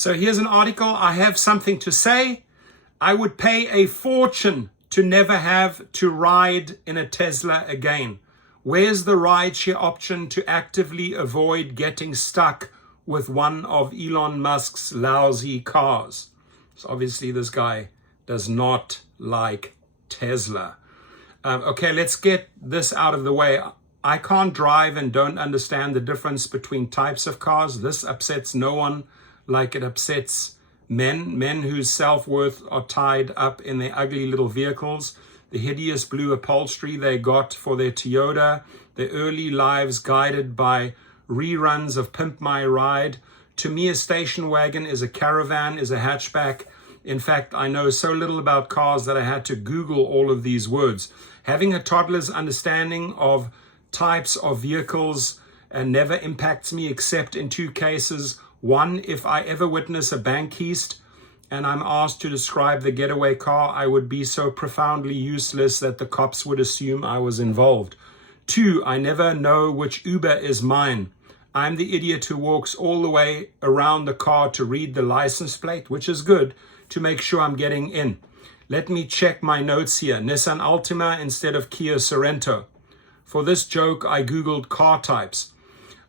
So here's an article. I have something to say. I would pay a fortune to never have to ride in a Tesla again. Where's the rideshare option to actively avoid getting stuck with one of Elon Musk's lousy cars? So obviously this guy does not like Tesla. Okay, let's get this out of the way. I can't drive and don't understand the difference between types of cars. This upsets no one like it upsets men whose self-worth are tied up in their ugly little vehicles, the hideous blue upholstery they got for their Toyota, their early lives guided by reruns of Pimp My Ride. To me, a station wagon is a caravan, is a hatchback. In fact, I know so little about cars that I had to Google all of these words. Having a toddler's understanding of types of vehicles never impacts me except in two cases. One, if I ever witness a bank heist and I'm asked to describe the getaway car, I would be so profoundly useless that the cops would assume I was involved. Two, I never know which Uber is mine. I'm the idiot who walks all the way around the car to read the license plate, which is good, to make sure I'm getting in. Let me check my notes here. Nissan Altima instead of Kia Sorento. For this joke, I Googled car types.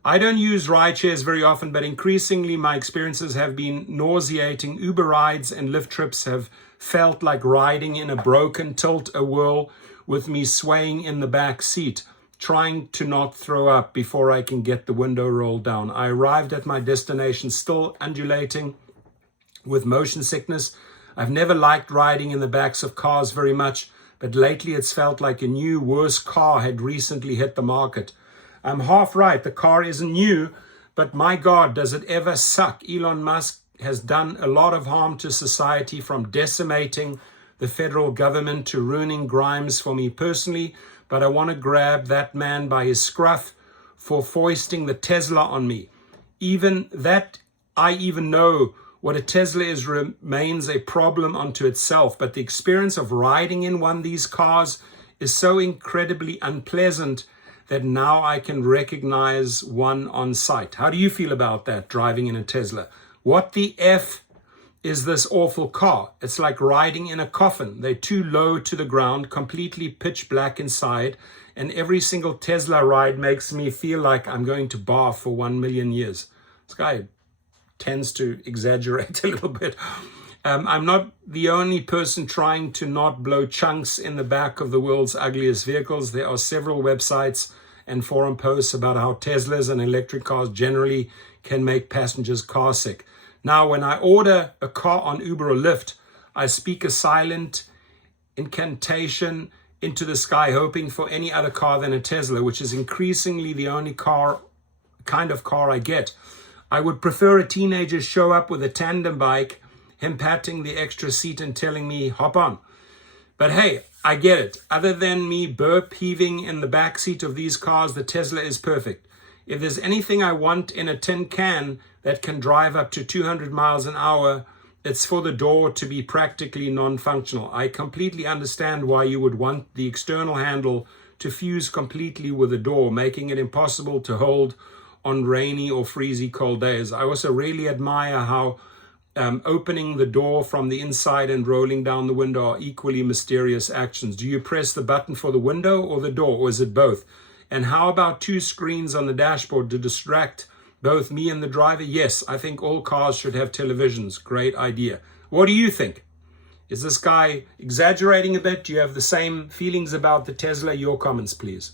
I don't use rideshares very often, but increasingly my experiences have been nauseating. Uber rides and Lyft trips have felt like riding in a broken tilt-a-whirl with me swaying in the back seat, trying to not throw up before I can get the window rolled down. I arrived at my destination still undulating with motion sickness. I've never liked riding in the backs of cars very much, but lately it's felt like a new, worse car had recently hit the market. I'm half right. The car isn't new, but my God, does it ever suck. Elon Musk has done a lot of harm to society, from decimating the federal government to ruining Grimes for me personally, but I want to grab that man by his scruff for foisting the Tesla on me. Even that, I even know what a Tesla is remains a problem unto itself, but the experience of riding in one of these cars is so incredibly unpleasant that now I can recognize one on sight. How do you feel about that, driving in a Tesla? What the F is this awful car? It's like riding in a coffin. They're too low to the ground, completely pitch black inside, and every single Tesla ride makes me feel like I'm going to barf for 1 million years. This guy tends to exaggerate a little bit. I'm not the only person trying to not blow chunks in the back of the world's ugliest vehicles. There are several websites and forum posts about how Teslas and electric cars generally can make passengers car sick. Now, when I order a car on Uber or Lyft, I speak a silent incantation into the sky, hoping for any other car than a Tesla, which is increasingly the only kind of car I get. I would prefer a teenager show up with a tandem bike, him patting the extra seat and telling me, hop on. But hey, I get it. Other than me burp heaving in the back seat of these cars, the Tesla is perfect. If there's anything I want in a tin can that can drive up to 200 miles an hour, it's for the door to be practically non-functional. I completely understand why you would want the external handle to fuse completely with the door, making it impossible to hold on rainy or freezy cold days. I also really admire how opening the door from the inside and rolling down the window are equally mysterious actions. Do you press the button for the window or the door, or is it both? And how about 2 screens on the dashboard to distract both me and the driver? Yes, I think all cars should have televisions. Great idea. What do you think? Is this guy exaggerating a bit? Do you have the same feelings about the Tesla? Your comments, please.